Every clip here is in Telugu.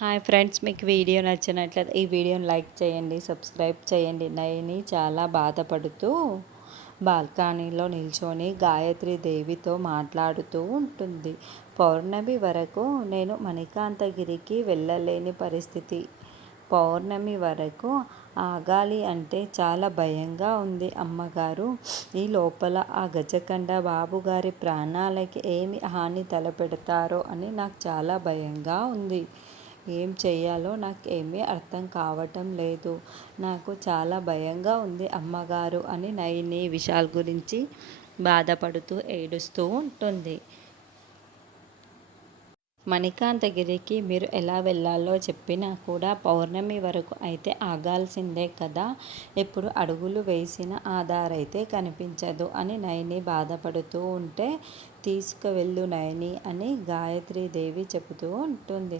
హాయ్ ఫ్రెండ్స్, మీకు వీడియో నచ్చినట్లయితే ఈ వీడియోని లైక్ చేయండి, సబ్స్క్రైబ్ చేయండి. నయని చాలా బాధపడుతూ బాల్కనీలో నిల్చొని గాయత్రి దేవితో మాట్లాడుతూ ఉంటుంది. పౌర్ణమి వరకు నేను మణికాంతగిరికి వెళ్ళలేని పరిస్థితి. పౌర్ణమి వరకు ఆగాలి అంటే చాలా భయంగా ఉంది అమ్మగారు. ఈ లోపల ఆ గజకండ బాబుగారి ప్రాణాలకి ఏమి హాని తలపెడతారో అని నాకు చాలా భయంగా ఉంది. ఏం చెయ్యాలో నాకు ఏమీ అర్థం కావటం లేదు. నాకు చాలా భయంగా ఉంది అమ్మగారు అని నయని విశాల్ గురించి బాధపడుతూ ఏడుస్తూ ఉంటుంది. మణికాంతగిరికి మీరు ఎలా వెళ్ళాలో చెప్పినా కూడా పౌర్ణమి వరకు అయితే ఆగాల్సిందే కదా. ఎప్పుడు అడుగులు వేసిన ఆధారైతే కనిపించదు అని నయని బాధపడుతూ ఉంటే, తీసుకువెళ్ళు నయని అని గాయత్రీదేవి చెబుతూ ఉంటుంది.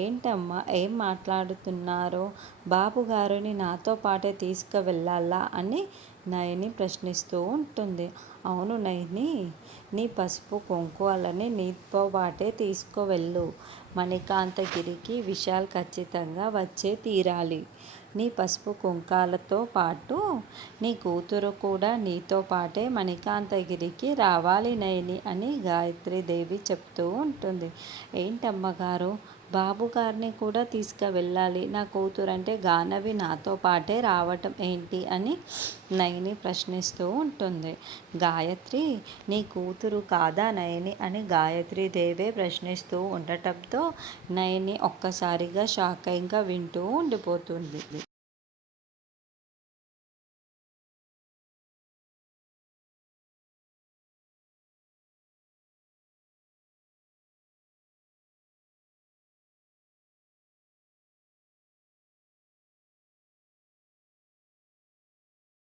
ఏంటమ్మా, ఏం మాట్లాడుతున్నారో? బాబుగారిని నాతో పాటే తీసుకువెళ్ళాలా అని నయని ప్రశ్నిస్తూ ఉంటుంది. అవును నయని, నీ పసుపు కుంకుమలని నీతో పాటే తీసుకువెళ్ళు. మణికాంతగిరికి విశాల్ ఖచ్చితంగా వచ్చే తీరాలి. నీ పసుపు కుంకాలతో పాటు నీ కూతురు కూడా నీతో పాటే మణికాంతగిరికి రావాలి నయని అని గాయత్రీదేవి చెప్తూ ఉంటుంది. ఏంటమ్మగారు, బాబుగారిని కూడా తీసుకువెళ్ళాలి, నా కూతురు అంటే గానవి నాతో పాటే రావటం ఏంటి అని నయని ప్రశ్నిస్తూ ఉంటుంది. గాయత్రి నీ కూతురు కాదా నయని అని గాయత్రీదేవే ప్రశ్నిస్తూ ఉండటంతో నయని ఒక్కసారిగా షాక్ ఇంకా వింటూ ఉండిపోతుంది.